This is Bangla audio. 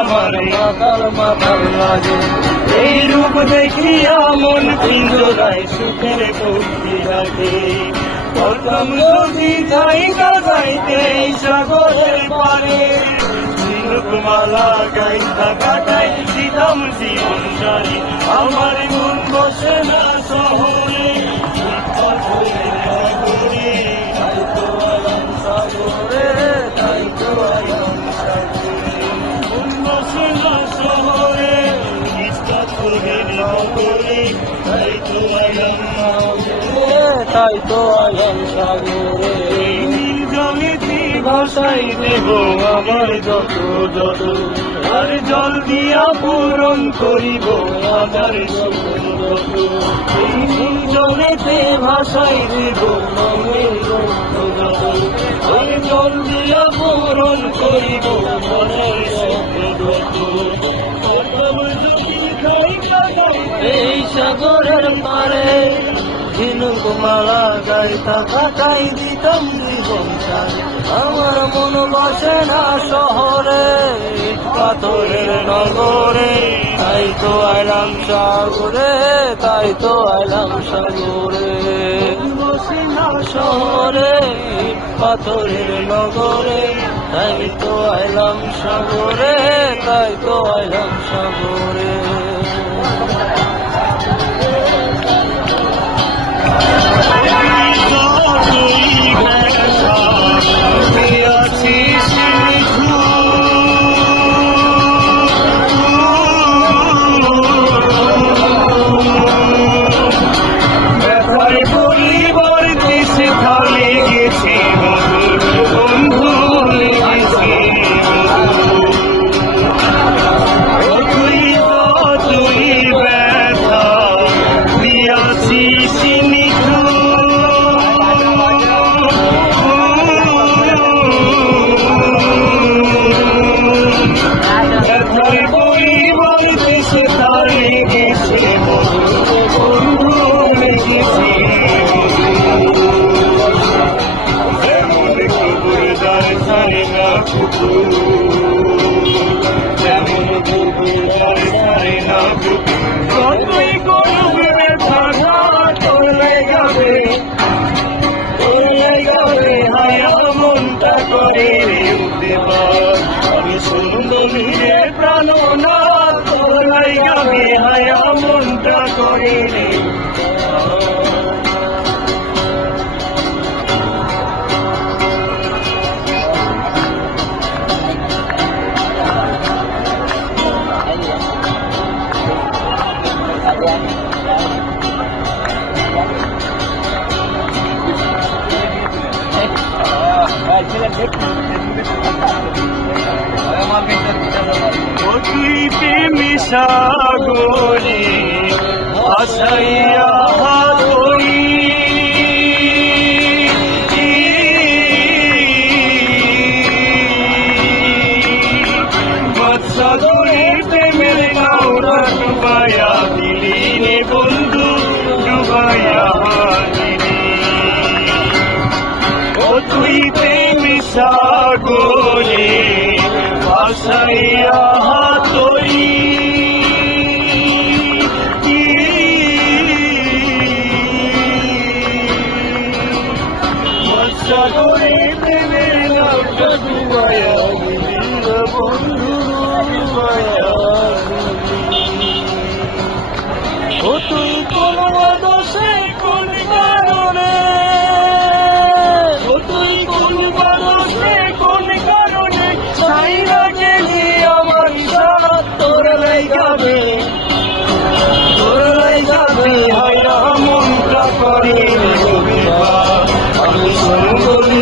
আমার মাতাল মাতাল লাগে, এই রূপ দেখিয়া মন পিঞ্জরায় সুখের কবজি রাখে। প্রথম যদি যাইতা যাইতে সাগরের পারে, ঝিনুকমালা গাইতা কাটাই দিতাম জীবন সারি। আমার মন বসে না শহরে, তাই তো আলাম সাগরে, তাই তো আলাম সাগরে। মন বসে না শহরে, ইচ্ছা করে নগরে, তাই তো আলাম সাগরে, তাই তো আলাম সাগরে। জমিতে ভাষাই দেব আমার যত যত, আর জল দিয়া পূরণ করিব আমার সকল যত। জলেতে ভাষাই দেব মনের যত যত, আর জল দিয়া পূরণ করিব মনের সকল যত। এই সাগরের পারে ঝিনুকমালা গাইতা কাটাই দিতাম জীবন সারি। আমার মন বসে না শহরে, পাথরের নগরে, তাই তো আইলাম সাগরে, তাই তো আইলাম সাগরে। বসে না শহরে, পাথরের নগরে, তাই তো আইলাম সাগরে, তাই তো আইলাম সাগরে। কতই করবে ব্যথা করলে গাবে, করলে গাবে হায়া মনটা করে উঠেবার। আমি সুন্দরীরে প্রাণ না তোলাই গাবে হায়া মনটা করে তুই প্রেমী সাগরে ভাসাইয়া হাতড়ি, সাগরে প্রেমের নাওরা ডুবাইয়া দিলি রে বন্ধু, ডুবাইয়া দিলি। ও তুই প্রেমী সাগরে ভাসাইয়া হাতড়ি, সাগরে প্রেমের নাওটা ডুবাইয়া দিলি রে বন্ধু, ডুবাইয়া দিলি। ও তুই কোন দোষে কোন কারণে, ও তুই কোন দোষে কোন কারণে ছাইরা গেলি আমার সাথ, তোর লাই যাবে, তোর লাই যাবে হায়রা মনটা করে। আমি সুন্দরী